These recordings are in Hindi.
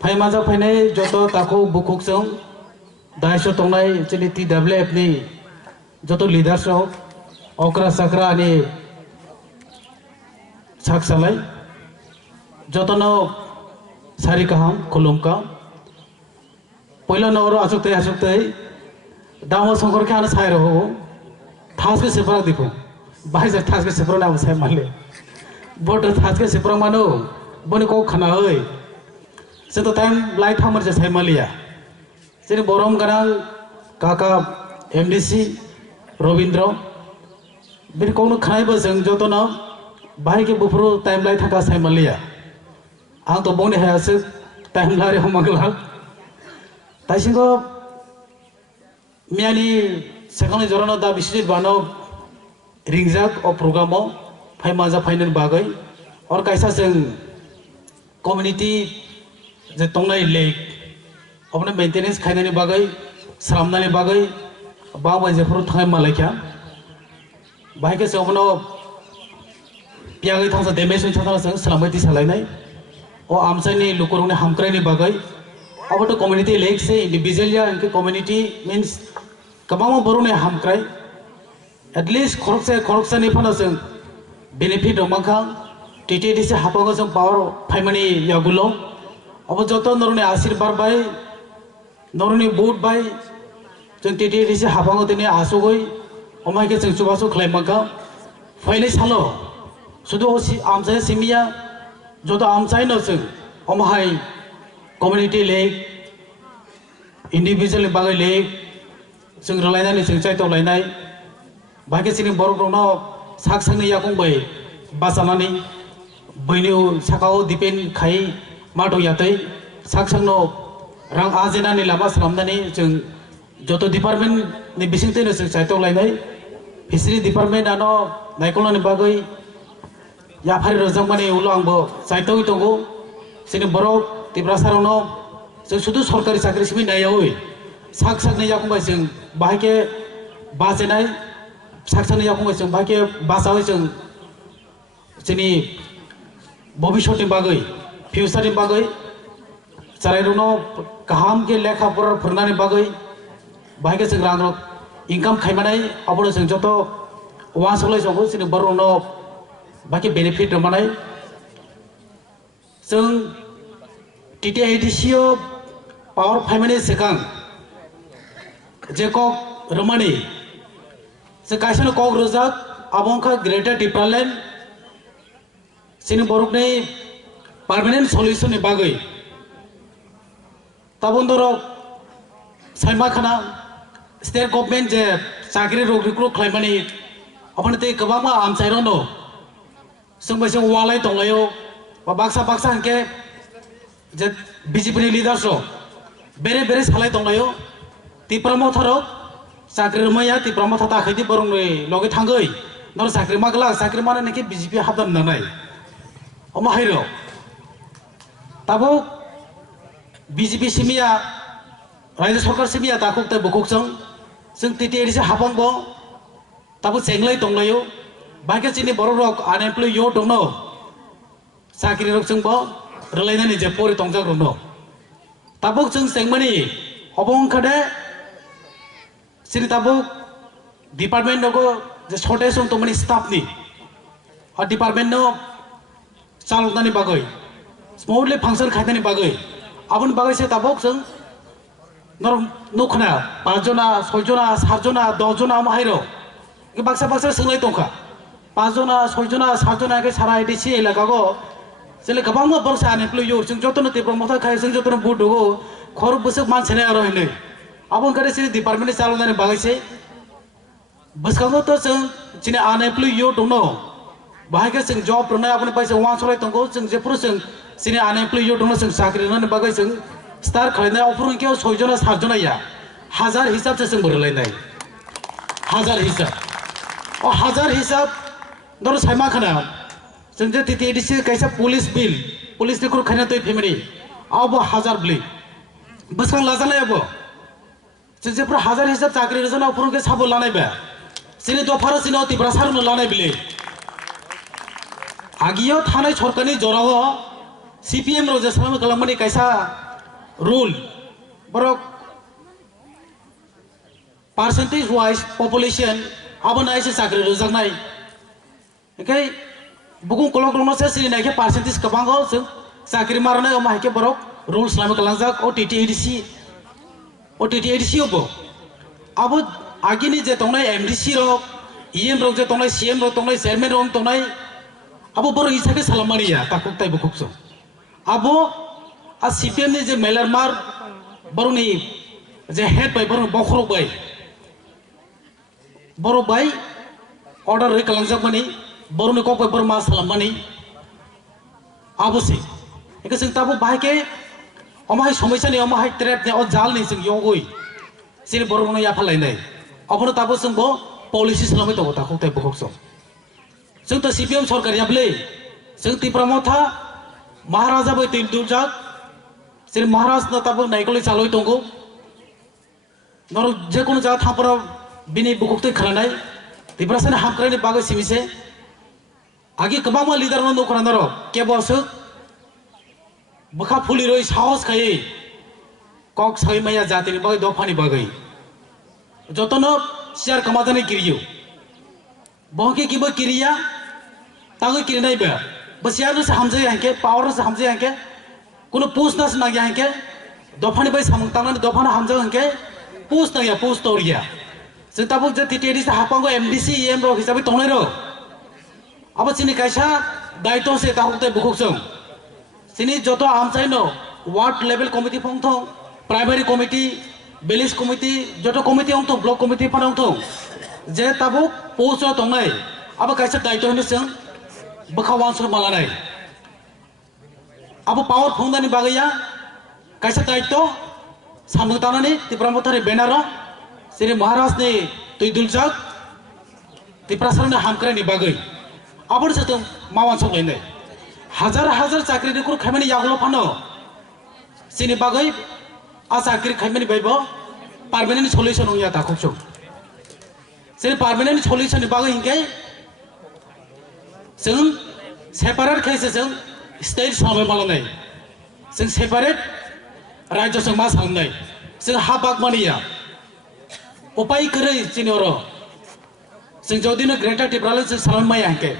फाइमाजा फाइनाय जत ताको बुकुकजों दायस तंनाय जोंनि TWF नि जत लिडार्स अग्रा साग्रा आनि साकसालाय जतनो सारि काहाम खुलुमका पहिला नवर आसुकते दामो शंकर के आने सायर हो थास के सेपरा दिखो बाहर से थास के सेपरा ना साय माले बोट थास के सेपरा मानो बने को खाना होय से तो टाइम लाइट हमर जे साय मालिया जेने बरम गना काका MDC रविंद्र बिन कोनो खानाय बजों जतनो बाहाय के बुफरो टाइम लाइट थाका साय मालिया आं तो बने हायासो टाइम लारे हमगला ताइसिंगो मियानी सेखांनि जरानो दा बिसिनि बानो रिंजाक अ प्रोग्रामो फाइमाजा फाइनल बागै और कायसा जों कम्युनिटी जे तंनाय लेक अपने मेंटेनेंस खायनायनि बागै सामनायनि बागै बावबाय जेफोर थांनाय मालायखा बाहायके जोंनो पियागै थांसा डेमेज थांसा जों सलामबायदि सालायनाय ओ आमसायनि लुकुरनि हामक्रायनि बागै अब तो कम्युनिटी लेक से इंडिविजुअल या इनके कम्युनिटी मीन्स कबामा बरोने हामक्राय एटलीस्ट खरकसा नि फना जों बेनिफिट दमाखा TTD से हापागो जों पावर फाइमानि यागुलो अब जत नरने आशीर्वाद बाय नरने बुट बाय जों TTD से हापागो दिनै आसगै अमायके जों सुबासो खलायमाखा फाइनाय सालो सुदु आमसाय सिमिया जत आमसाय न जों अमाहाय कम्युनिटी लेक इंडिविजुअल बागै लेक जों रलायनानै जों चाइटाव लायनाय बाहायके जोंनि बर'फोरनो साक सांनि याकुंबाय बासानानै बैनि साकाव दिपेन खाय मादो यातै साक सांनो रां आजेनानि लामा सालामनानै जों जत डिपार्टमेन्ट नि बिसिंतैनो जों चाइटाव लायनाय फिसारि डिपार्टमेन्ट आनो नायखलनानि बागै याफारि रोजांबानि उलो आंबो चाइटाव दंगो जोंनि बर' तिब्रासारावनो जों सुदु सरकारि साख्रि सिमी नायावै साक साकनै याकुंबाय जों बाहायके बाजेनाय साक साकनै याकुंबाय जों बाहायके बासावै जों जोंनि भबिष्यतनि बागै फिउचारनि बागै जारायरुनो गाहाम के लेखा फरा फोरोंनायनि बागै बाहायके जों रां इनकाम खायमानाय अबनो जों जत वासलाय जोंबो जोंनि बर'नो बाहायके बेनिफिट दमानाय जों TTIDC पावर फाइमानि सेकां जेकक रमानी से कायसेनो कक रोजाक आबंखा ग्रेटर डिपार्टमेंट सिनि बरकनि पार्मानेंट सल्यूशन बागै ताबुंदर साइमा खाना स्टेट गवर्नमेंट जे साख्रि रिक्रुट खालामनानै अपने गोबां आमसायनो दं जों बैसो वालाय दंलायो बाक्सा हंके जे BJP नि लीडर्स बेरे बेरे सालाय दंलायो तिप्रामो थारो साख्रि रमाया तिप्रामो थाता आखायदि बरंनि लगे थांगै नर साख्रि मागला साख्रि माने नेके BJP हाबदान नानाय अमा हायरो ताबो BJP सिमिया राज्य सरकार सिमिया दाखुकते बुकुकजों जों TTID से हाबांबो ताबो जेंलाय दंलायो बाहायके जोंनि बर' रक आनएमप्लय यो दङ साख्रि रक जोंबो रलायनानै जे परि दंजाग्रो ताबुक जों सेंमानि अबंखादे सिनि ताबुक डिपार्टमेंट नगो जे शॉर्टेज दं तमनि स्टाफ नि आ डिपार्टमेंट नो चालनानि बागै स्मूथली फंक्शन खायनानि बागै आबन बागै से ताबुक जों नर नखना 5 जना 6 जना 7 जना 10 जना माहायरो के बाक्सा सोंलाय दंखा 5 जना 6 जना 7 जना के सारा IDC इलाकागो जेले गोबां बरसा आनएमप्लय यो जों जतनो तिब्रमथा खाय जों जतनो बुदुगो खर बसक मानसेने आरो हैनै आबन करे सिनि डिपार्टमेंट चालनानि बागैसे बसकांगो तो जों जिनि आनएमप्लय यो दङ बाहायके जों जब रनाय आबन पाइसे वान सलाय दंगो जों जेफोर जों जिनि आनएमप्लय यो दङ जों साख्रि रनानि बागै जों स्टार खालायनाय अफुरंकेयाव 6 जना 7 जना या हजार हिसाब से जों बोरलायनाय हजार हिसाब ओ हजार हिसाब दर साइमा खाना जों जे TTIDC कैसा पुलिस बिल पुलिस निखुर खायना तै फेमिलि अब हजार ब्लि बसखां लाजानाय अब जों जेफोर हजार हिसाब साख्रि रजना अफुरंके साबो लानाय बा सिनि दफारा सिनि तिब्रा सारनो लानाय बिले आगियाव थानाय सरकारनि जराव CPM रो जे सालाम खालामनानै कैसा rule borok percentage wise population abona ise sakri rojak nai okay bukung kolok lono se sini nai ke percentage kabango se sakri marane o mahike borok rules lama kalangjak OTT-ADC obo abo agini je tongnai MDC rok EM rok je tongnai CM rok tongnai chairman rok tongnai abo borok isake salamaniya takuk tai bukukso abo a CPM ni je Mailarmar boroni je head by borok bokhro by order re kalangjak mani boroni kok by borok ma salamani abo se eke sing tabo bahike omahai somoisa ni omahai trap ni o jal ni sing yogoi sini borok no ya phalai nai abono tabo sing bo policy salamai to takuk tai bukukso sing to CPM sarkar yable sing Tripura motha Maharaja bai Duljak sini Maharaj na tabo naikoli chaloi tongo nor je kono jaga thapora bini bukuktai khalanai Tripura sani hamkrani bagai simise agi kabama leader no khanaro kebo asuk bukha phuli roi sahos khai kok sai maya jati ni bagai dofani bagai jotono siar kamadani kiriyo bohke kibo kiriya tago kirinai ba basiar no se hamje yanke power no se hamje yanke kono post na na yanke dofani bai samung tangna dofana hamje yanke post na ya post toriya se tabo je TTD se hapango MDC EM ro hisabe tongnai ro abo sini kaisa daito se takuktai bukukso sini joto amchai no ward level committee phongthong primary committee village committee joto committee ongthong block committee phanongthong je tabo post ro tongnai abo kaisa daito hino sing bukhawan sur malanai abo power phongdani bagaiya kaisa daito samung tanani Tripura mothari banner sini Maharaj ni Duljak Tripura sarne hamkrani bagai abon se tum mawan sok lainai hazar chakri ni kur khamani yagulo phano sini bagai a chakri khamani baibo permanent solution ongya takukso sini permanent solution ni bagai hingkai sing separate khaise sing state samai malanai sing separate rajya sing ma samnai sing habak maniya upai kere sini oro sing jodino Greater Tripura Land sing salam maya hingkai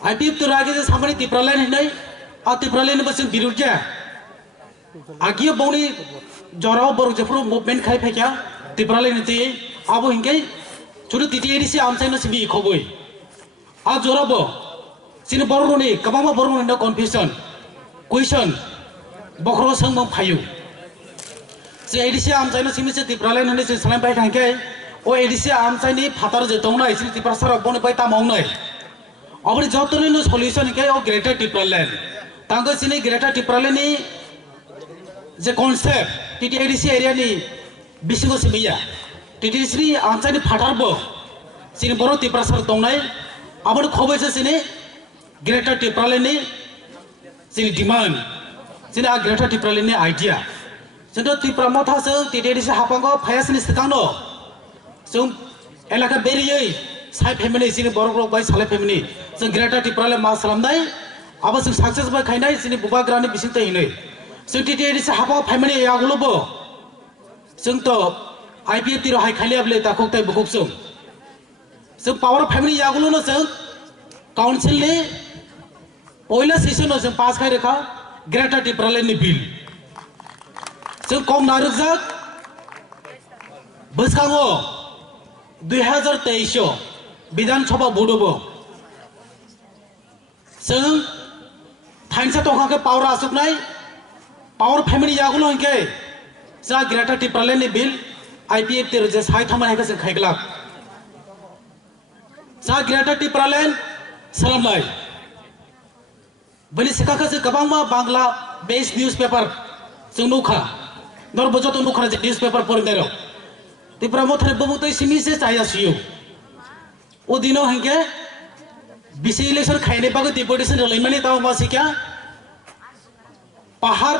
IPF तो रागे से सामने Tripura Land नहीं आ Tripura Land बस बिरुजा आगे बोनी जोराव बरु जफरो मूवमेंट खाई फेंका Tripura Land नहीं अब हिंगे चुने TTADC आमचाई न सिबी खोबोई आ जोराव सिने बरु नहीं कबामा बरु नहीं confusion question बखरो संग मं फायु से ADC आमचाई न सिमी से Tripura Land नहीं से सलाम पाई खाएंगे ओ ADC आमचाई नहीं फातर जेतों ना इसलिए Tripura सर अब बोने पाई तामाउं नहीं अब जतने नो सॉल्यूशन के ओ ग्रेटर Tripura Land तांगो सिने ग्रेटर Tripura Land नि जे कॉन्सेप्ट TTADC एरिया नि बिसिगो सिमिया TTADC नि आमचानि फाटारबो सिने बरो Tripura सर दंनाय अब खबैसे सिने ग्रेटर Tripura Land नि सिने डिमांड सिने आ ग्रेटर Tripura Land नि आइडिया सिने Tripura मथा से TTADC हापांगो फायासनि सिकांनो जों एलाका बेरियै साइ फेमिलि सिनि बरक बाय साले फेमिलि जों ग्रेटर Tripura Land मा खालामनाय अब जों सक्सेस बाय खायनाय सिनि बुबाग्रानि बिसिंथै हिनै जों TTADC हाबा फेमिलि यागुलबो जों तो IPF तिरो हाय खालियाबले ताखुकताय बुकुकसुं जों पावर फेमिलि यागुलनो जों काउन्सिल नि पहिला सेसन जों पास खाय रेखा ग्रेटर Tripura Land नि बिल जों कम नारुकजाक बसखाङो 2023 विधानसभा बुडोबो जों थाइनसा तोखाके पावर आसुकनाय पावर फेमिलि यागुलो हिंके जा ग्रेटर Tripura Land नि बिल IPF तिरो जे साइ थामान हायका जों खायगला जा ग्रेटर Tripura Land सालामलाय बनि सिकाखा जों गोबांमा बांला बेस न्यूज़पेपर जों नुखा नर बजत नुखा जे न्यूज़पेपर फरायनाय Tripura मोथरे बबुतै सिमिसे चाया सियो ओ दिनो हिंके बिसि इलेक्शन खायने बागै डिपुटेशन रलायमानि ताव मासि क्या पाहाड़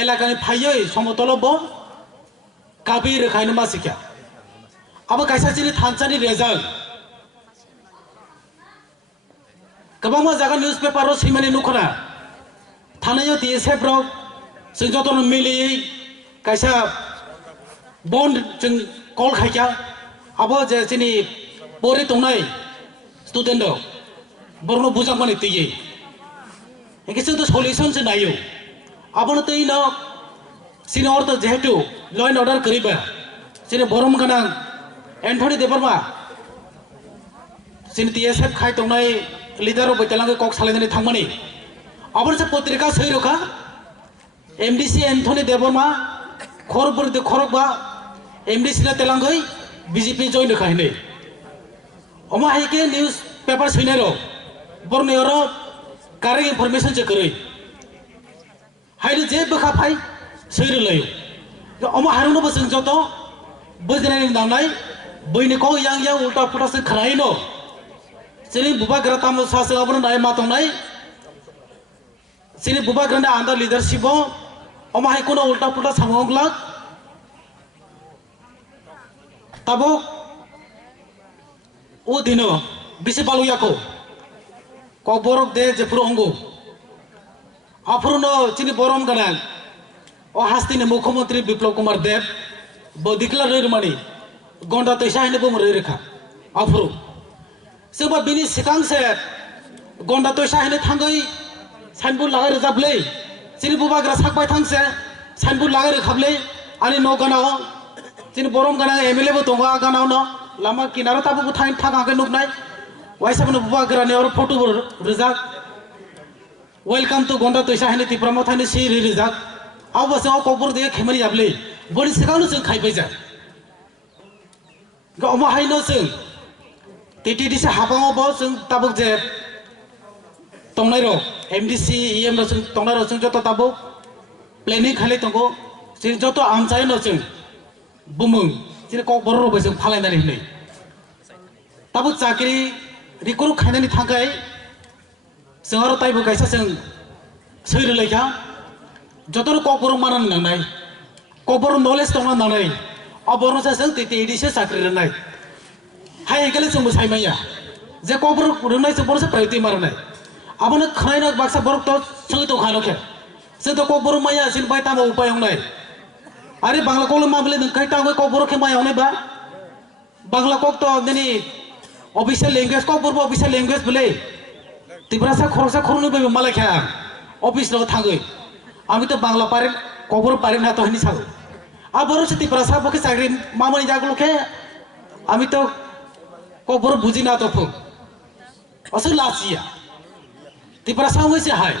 एलाकानि फायै समतलबो काबि रखायनो मासि क्या अब कायसासिनि थानसानि रिजाल्ट गोबां जागा न्यूज़पेपर रो सिमानि नुखना थानायाव DSF रक जों जतन मिलि कैसा बन जों कल खायका अब जे जोंनि बरे दंनाय स्टुडेन्ट बरनो बुजां माने तैयै इनके जों तो सल्यूशन से नायो अब न तै न सिनियर तो जेहेतु लॉ एंड ऑर्डर करीबा जोंनि बरम गोनां एन्थनी देबरमा जोंनि TSF खाय दंनाय लिडार बैतालांगे कक सालायनानै थांमानि अब से पत्रिका सैरखा MDC एन्थनी देबरमा खरबुर दे खरबा MDC ना तेलांगै BJP जॉइन खायनै अमा हायके न्यूज पेपर सैनारो बरनेरो कारेक्ट इनफरमेशन से करै हायनो जे बखा फाय सैरलै अमा हारनो बसं जतो बजनाय दांनाय बैनिको yang उल्टा पुल्टा से खरायनो जोंनि बुबाग्रा तामो सासे अबनो नाय मातंनाय जोंनि बुबाग्रानि आन्दार लिडारशिप अमा हायकोनो उल्टा पुल्टा सामंगला तब ओ दिनो बिसे बालुयाको कबरक दे जेपुर अंगो आफुरनो चिनि बरम गना ओ हास्तिनि मुख्यमंत्री बिप्लब कुमार देव बदिकला रैरमानि गंडा तैसा हैनो बुम रैरखा आफुरु सोरबा बिनि सिगां से गंडा तैसा हैनो थांगै साइनबोर्ड लागाय रोजाबलै चिनि बुबाग्रा साकबाय थांसे साइनबोर्ड लागाय रोखाबलै आनि न गानाव चिनि बरम गना MLA बो दंगा गानाव न लामा किनारा ताबो थाइन थागाके नुबनाय वाइसाबनो बुबाग्रानि और फोटो रोजाक वेलकम टू गंडा तैसा हैनो तिप्रामा थाइनो सिरि रोजाक आवबासो कबर दे खेमनि जाबलै बनि सिगांनो जों खायबाय जा गमा हायनो जों TTD से हाबाङावबो जों ताबुक जे तंनाय र MDC EM र जों तंनाय र जों जत ताबु प्लेनिं खाले तंगो जों जत आमचाय न जों बुमुं जे कबर रबो जों फालायनानै होनै ताबु चाकरि रिक्रुट खायनायनि थाखाय जों आरो ताइबो गायसा जों सैरलैखा जतन कबर मानन नांनाय कबर नलेज दंना नांनाय अबरन से जों TTD से चाकरि रनाय हाय एकेले जों सायमाया जे कबर रोंनाय जों बरसे प्रायोरिटी मारनाय आबनो खनायना बाक्सा बरक तो जों तो खानोखे जों तो कबर माया जों बाय तामो उपाय होनाय अरे बांग्ला कल माबले नंखाय तांगो कबर खे माया होनाय बा बांग्ला कक तो दिनै official language cover official language बोले तिब्रासा खरसा खरनो बे मालायखा ऑफिस रो थांगै आमी तो बांग्ला पारे कबर पारे ना तो हनि सागो आ बरो से तिब्रासा बके चाकरि मामनि जागलखे आमी तो कबर बुझि ना तो फुं असो लासिया तिब्रासा होइसे हाय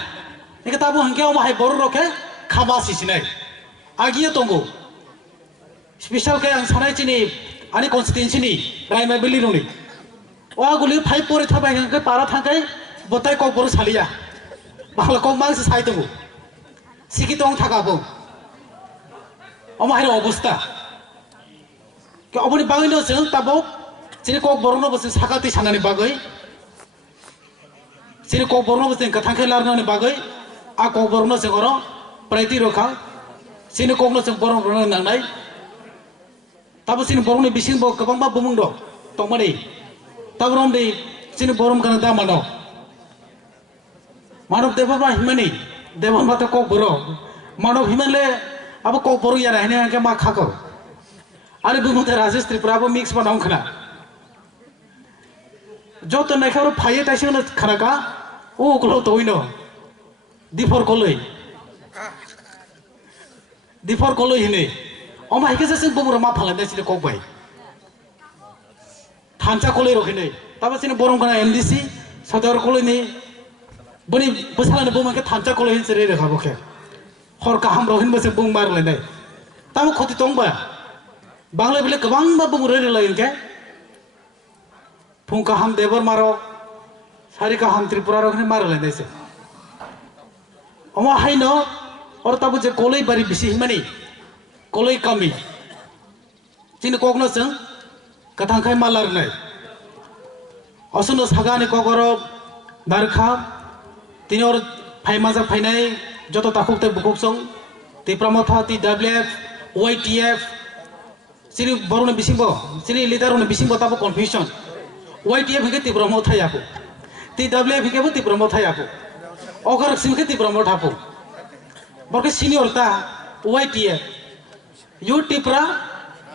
निके ताबो हंके अमा हाय बरो रखे खामासि सिनाय आगियो तंगो स्पेशल के आं सानाय चिनि आनि कन्स्टिट्युएन्सी नि रायमा बेलि रनि वा गुलि फाइ परे थाबाय हंके पारा थांकाय बताय कबर सालिया बांग्ला कक मांसे साय तंगो सिखि तंग थाकाबो अमा हाय अवस्था के अबनि बागैनो जों ताबो चिनि कक बरनो बस साखाति सानानि बागै चिनि कक बरनो बस कथांखे लारनानि बागै आ कक बरनो जों अरो प्रायति रखा चिनि ककनो जों बरन रनो नांनाय ताबो चिनि बरनो बिसिंबो गोबांबा बुमुं दं तंमानि ताबरम दे चिनि बरम गाना दामानो मानव देवबा हिमानि देवन बात कक बरो मानव हिमानले अब कक बरो याना हैने के मा खाको आरो बुमुते राजेश त्रिपुराबो मिक्स बनाव खना जत नायखारो फाये ताइसोनो खनाका ओ गलो तोइनो दिफर कलै हिने अमा हिकेसे जों बुमुर मा फालायनाय सिने कक बाय थानसा कलै रखिनै ताबो सिने बरम गना MDC सदर कलैनि बनि बसालानो बुमके थानसा कलै हिनसे रे रेखाबोखे हर काहाम रहिन बसे बुम मारलायनाय ताबो खति तंबा बांग्ला बेले गोबां बा बुमुर रे लायनके फुंका हाम देवर मारो सारिका हाम त्रिपुरा रखने मारलायनाय से अमा हायनो और ताबो जे कलै बारि बिसि हिमानि कलै कामि चिनि ककनो जों कथांखाय मालारनाय असनो सागानि ककरो दारखा तिनि और फाइमाजा फाइनाय जत ताखुकते बुकुकसं तिप्रामथा TWF YTF चिनि बरनो बिसिंबो चिनि लिडारनो बिसिंबो ताबो कन्फ्यूजन YTF के तिब्रमो थायाको TWF के तिब्रमो थायाको अगर सिमके तिब्रमो थापो बरके सीनियर ता YTF Youth Tripura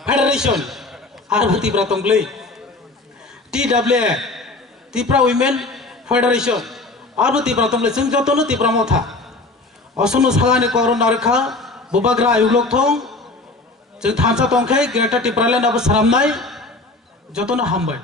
Federation आरो Tripura तंगलै TWF Tripura Women Federation आरो त्रिपुरा तंगलै जों जतनो त्रिपुरा मावथा असनो सागानि करना रेखा बुबाग्रा आयुलक थं जों थांसा तंखाय ग्रेटर त्रिपुरा लेन्ड आबो सारामनाय जतनो हामबाय।